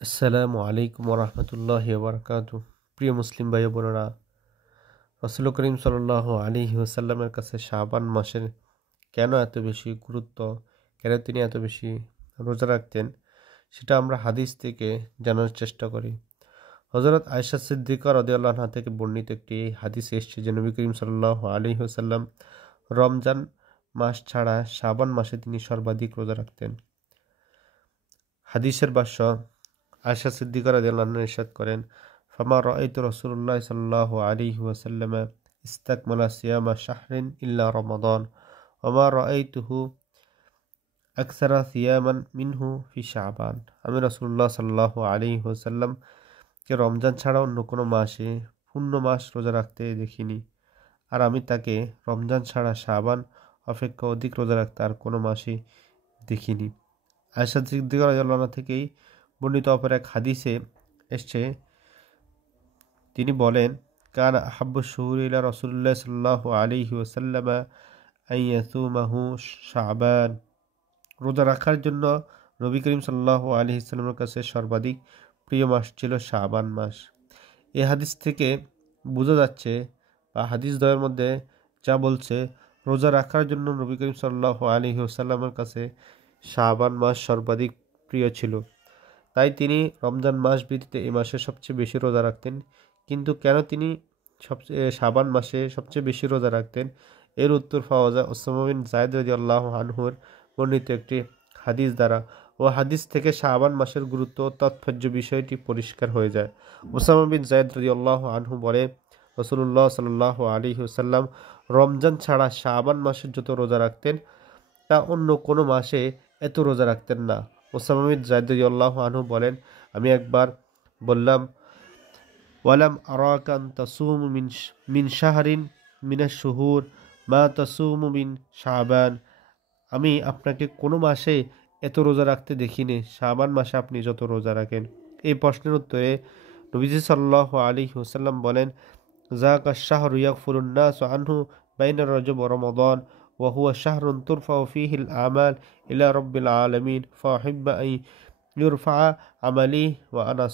আসসালামু আলাইকুম ওরহমতুল্লাহি ওবরকাতুহ। প্রিয় মুসলিম ভাই বোনেরা, রাসূল করিম সাল্লাল্লাহু আলাইহি ওয়াসাল্লামের কাছে শাবান মাসের কেন এত বেশি গুরুত্ব, কেন তিনি এত বেশি রোজা রাখতেন, সেটা আমরা হাদিস থেকে জানার চেষ্টা করি। হযরত আয়েশা সিদ্দিকা রাদিয়াল্লাহু আনহা থেকে বর্ণিত একটি হাদিস এসেছে যে নবী করিম সাল্লাল্লাহু আলাইহি ওয়াসাল্লাম রমজান মাস ছাড়া শাবান মাসে তিনি সর্বাধিক রোজা রাখতেন। হাদিসের ভাষ্য, আয়েশা সিদ্দিকা রাদিয়াল্লাহু আনহা ইরশাদ করেন, ফামা রাআইতু রাসূলুল্লাহ সাল্লাল্লাহু আলাইহি ওয়াসাল্লাম ইস্তাকমালা সিয়ামা শাহরিন ইল্লা রমাদান ওয়া মা রাআইতুহু আকসারা সিয়ামান মিনহু ফি শাবান। আমি রাসূলুল্লাহ সাল্লাল্লাহু আলাইহি ওয়াসাল্লাম কে রমজান ছাড়া অন্য কোনো মাসে পূর্ণ মাস রোজা রাখতে দেখিনি, আর আমি তাকে রমজান ছাড়া শাবান অপেক্ষা অধিক রোজা রাখতে আর কোনো মাসই দেখিনি। আয়েশা সিদ্দিকা রাদিয়াল্লাহু আনহা থেকেই বর্ণিত অপর এক হাদিসে এসছে, তিনি বলেন, কানা আহাব্বু শুহুরি ইলা রাসূলিল্লাহ সাল্লাল্লাহু আলাইহি ওয়াসাল্লাম আন ইয়াসুমাহু শাবান। রোজা রাখার জন্য নবী করিম সাল্লাল্লাহু আলাইহি ওয়াসাল্লামের কাছে সর্বাধিক প্রিয় মাস ছিল শাবান মাস। এই হাদিস থেকে বোঝা যাচ্ছে বা হাদিস দ্বয়ের মধ্যে যা বলছে, রোজা রাখার জন্য নবী করিম সাল্লাল্লাহু আলাইহি ওয়াসাল্লামের কাছে শাবান মাস সর্বাধিক প্রিয় ছিল। তাই তিনি রমজান মাস ব্যতীত এই মাসে সবচেয়ে বেশি রোজা রাখতেন। কিন্তু কেন তিনি শাবান মাসে সবচেয়ে বেশি রোজা রাখতেন, এর উত্তর পাওয়া যায় ওসামা বিন যায়েদ রাদিয়াল্লাহু আনহুর বর্ণিত একটি হাদিস দ্বারা। ও হাদিস থেকে শাবান মাসের গুরুত্ব ও তাৎপর্য বিষয়টি পরিষ্কার হয়ে যায়। ওসামা বিন যায়েদ রাদিয়াল্লাহু আনহু বলে, রাসূলুল্লাহ সাল্লাল্লাহু আলাইহি ওয়াসাল্লাম রমজান ছাড়া শাবান মাসে যত রোজা রাখতেন, তা অন্য কোনো মাসে এত রোজা রাখতেন না। ওসামা বিন যায়েদ রাদিয়াল্লাহু আনহু বলেন, আমি একবার বললাম, ওয়ালাম আরাকান তাসুমু মিন শাহরিন মিনাশ শুহুর মা তাসুমু মিন শাবান। আমি আপনাকে কোনো মাসে এত রোজা রাখতে দেখিনি শাবান মাসে আপনি যত রোজা রাখেন। এই প্রশ্নের উত্তরে নবীজি সাল্লাল্লাহু আলাইহি ওয়াসাল্লাম বলেন, যাকা শাহরু ইয়াগফুরুন নাসু আনহু বাইনা রজব ওয়া রমাদান ওয়া হুয়া শাহরুন তুরফাউ ফীহিল আমাল ইলা রাব্বিল আলামিন ফাউহিব্বু আন ইউরফা আমালি ওয়া আনা